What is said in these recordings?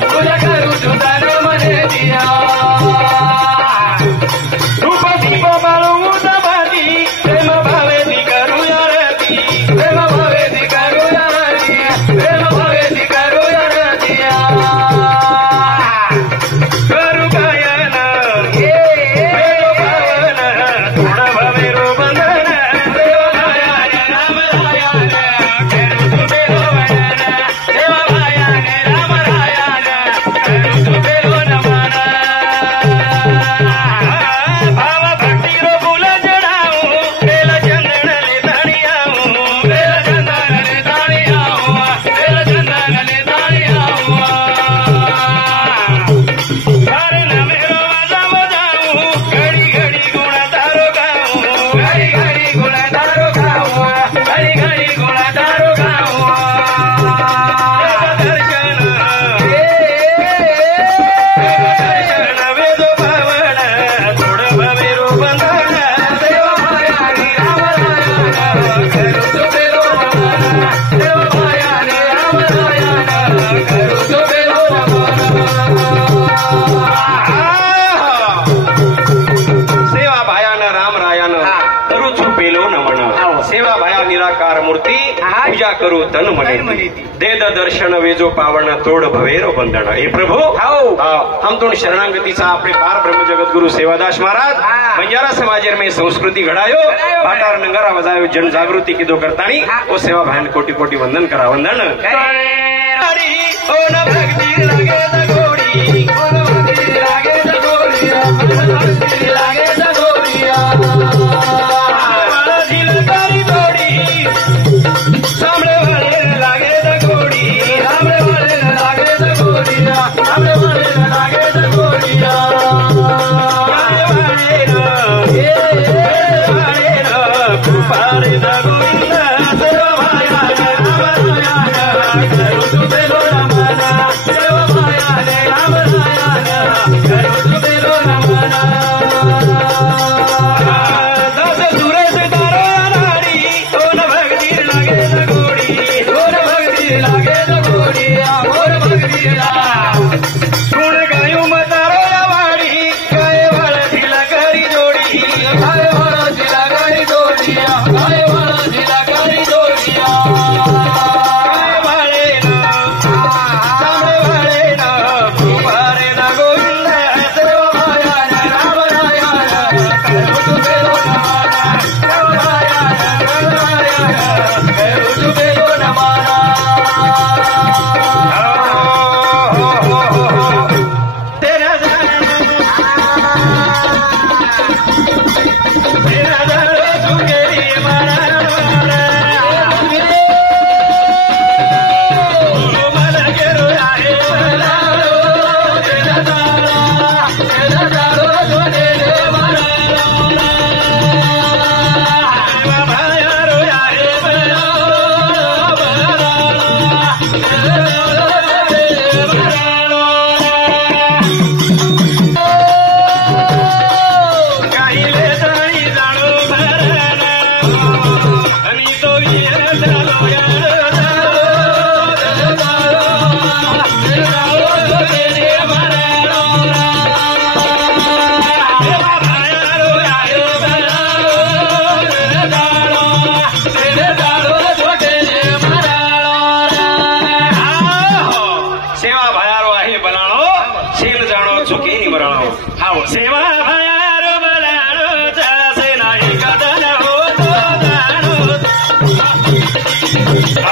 तुझ्या करू तुझा मने दिया रूप दीप बाळू दबादी प्रेम भावेदी करूया रती प्रेम भावेदी करूया रती प्रेम भावेदी करूया रतिया करू गायन प्रेम भावन थोड भवेरो बंधन देव भायाने राम रायान करू तुझे देव भायाने राम रायान करू तुझे नमन भाव भक्ति रो फूल चढ़ाऊं बेल चंदन ले ताणी आऊं बेल चंदन ले ताणी आऊं बेल चंदन ले ताणी आऊं घर न मेरो वाजा बजाऊं घड़ी घड़ी गुण तारो गाऊं घड़ी घड़ी गुण तारो गाऊं घड़ी घड़ी गुण तारो गाऊं दर्शन वेदो पावन थोड भवेरो बंधन देव भायाने राम रायान करू तुझे नमन देव भायाने राम रायान करू तुझे नमन सेवा भायान राम रायान करू पेलो नमन सेवा भाया निराकार मूर्ती पूजा करू तन मने देद दर्शन वेजो पावन तोड भवेरो बंधन हे प्रभु हम तो शरणागतीचा आपले पार ब्रह्म जगत गुरु सेवादास महाराज बंजारा समाजेर में संस्कृति घडायो भाटार नंगारा वजायो जन जागृति कीधो करतानी ओ सेवा भायन कोटी कोटी वंदन करा वंदन ओ न भक्ति लागे दगोड़ी ओ न भक्ति लागे दगोड़ी ओ न भक्ति लागे दगोड़ी सामने वाले लागे दगोड़ी सामने वाले लागे दगोड़िया सामने वाले लागे दगोड़िया पारे दगोविंद देव भायाने राम रायान करू तुझे नमन देव भायाने राम रायान करू तुझे नमन दस सुरेश तारो नारी ओ न भक्ति लागे दगोड़ी ओ न भक्ति लागे दगोड़ी और भक्ति गुण गायूं मतारो वाड़ी गाय वाला दिला करी जोड़ी गाय वाला दिला करी जोड़ी गाय वाला दिला करी जोड़ी गाय वाले ना सामने वाले ना पारे ना गोविंद देव भायाने राम रायान करू तुझे नमन देव भायाने राम रायान करू तुझे नमन तेरा सुगेरी मारा मला गेरो आहे तेरा दारो जोने मारा भायारो आहे गाईले तळी जाणो भरण आणि तो झालो सेवा भयारो आहे बनाणो शील जाणो चुकी मराणो सेवा भयारो बनाणो चासे नाही कदन होतो जाणो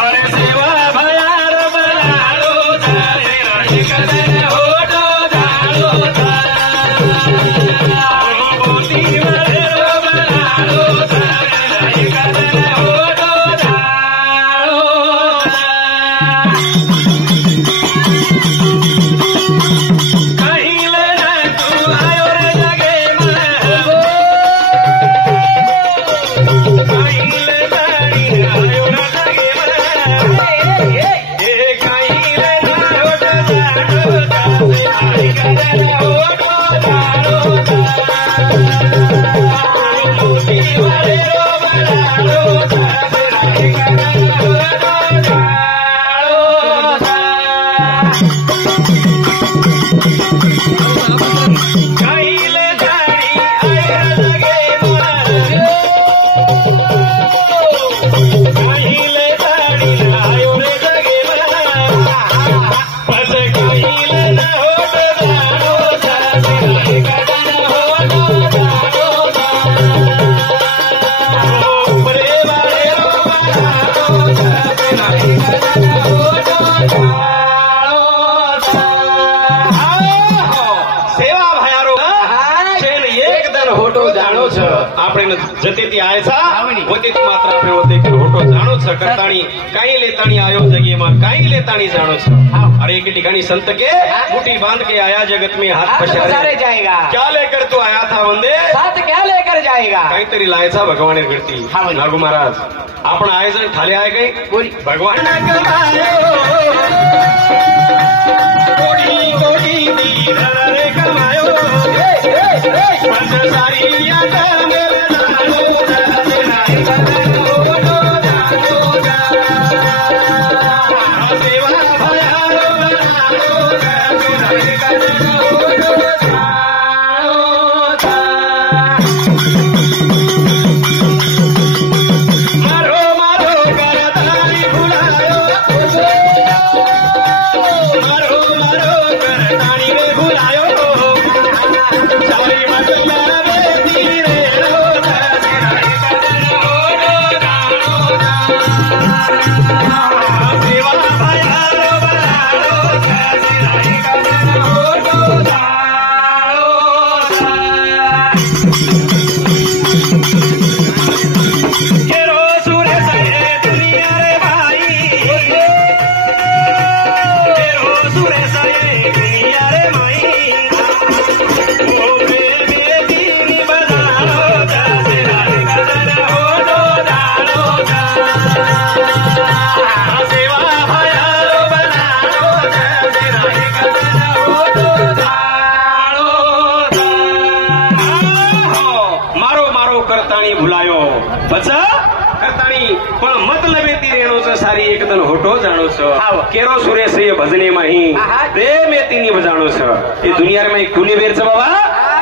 अरे सेवा भयारो बनाणो चासे नाही कदन होतो जाणो मोती वरेरो बनाणो चासे नाही कदन होतो जाणो कहिले तू आयो रे जगे कहिले आयो रे जगे जते आयचा होते मात्र આપણે होते होटो जाणो छ करताणी काही लेताणी आयो जगे में काही लेताणी जाणो छ अरे एक ठिकाणी संत के मुट्ठी बांध के आया जगत में हाथ पसारे जाएगा क्या लेकर तू आया था वंदे साथ क्या लेकर जाएगा काहीतरी लायचा भगवाने घडती नागू महाराज आपण आयोजन ठाले आहे काही भगवान कोडी कोडी दीदार कमायो पंचसारी यादा होटो जानो छ केरो सुरेश ये भजने माही प्रेम येती बजाणो छ ये दुनिया में कुनी बेर छ बाबा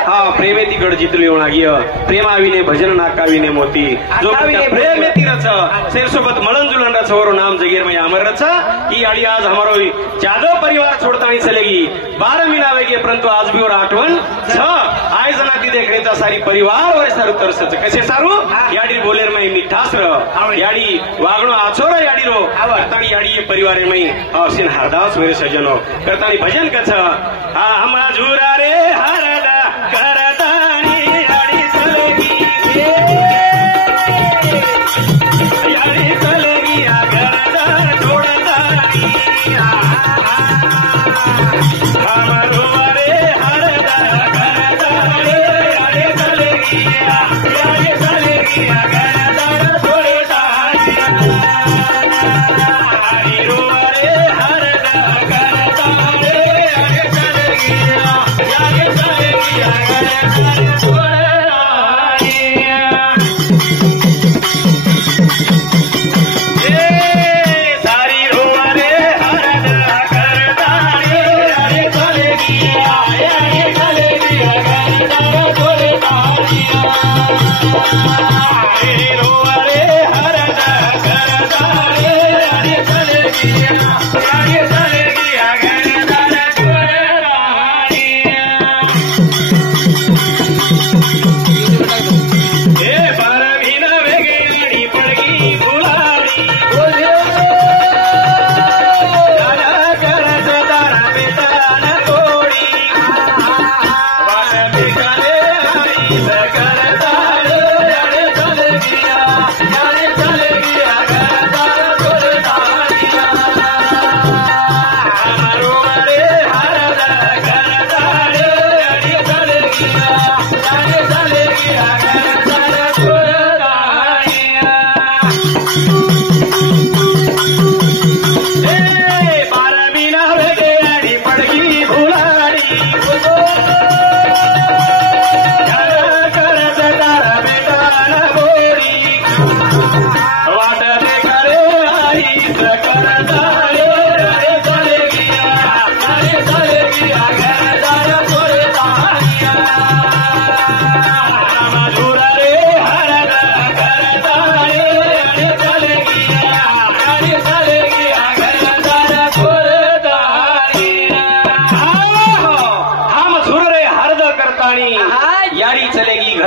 हाँ प्रेम येती गड जितली होणागिय प्रेम आवीने भजन नाकावीने मोती जो प्रेम येती रच शेरसोबत मळन जुलन रच वरो नाम जगीर में अमर रच ई आड़ी आज हमारो जादव परिवार छोड़तानी चलेगी 12 महीना वेगे परंतु आज भी और आठवन छ आय जनाती देखणे ता सारी परिवार वर सारू तरस कसे सारू याडी बोलेर में मिठास र याडी वागणो आछोर याडी रो करतानी याडी ये परिवार में असिन हरदास मेरे सजनो करतानी भजन कछ हम झूरा रे हरदा करतानी याडी चलेगी याडी चलेगी गरदा छोड़तानी हम झूरे हरदा करतानी याडी चलेगी गरदा छोड़तानी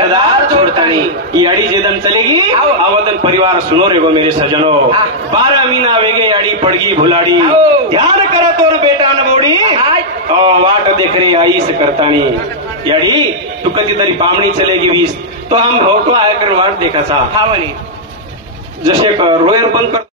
घरदार छोड़तानी। ये अड़ी जेदन चलेगी आओ। आवतन परिवार सुनो रे गो मेरे सजनो। हाँ। 12 महीना वेगे अड़ी पड़गी भुलाड़ी। आओ। ध्यान करा तोर बेटा न बोड़ी वाट देख रे आई से करतानी। याड़ी तू कधी तरी पामणी चलेगी वीस तो हम भोटवा आया कर वाट देखा सा हा म्हणे जसे रोयर बंद कर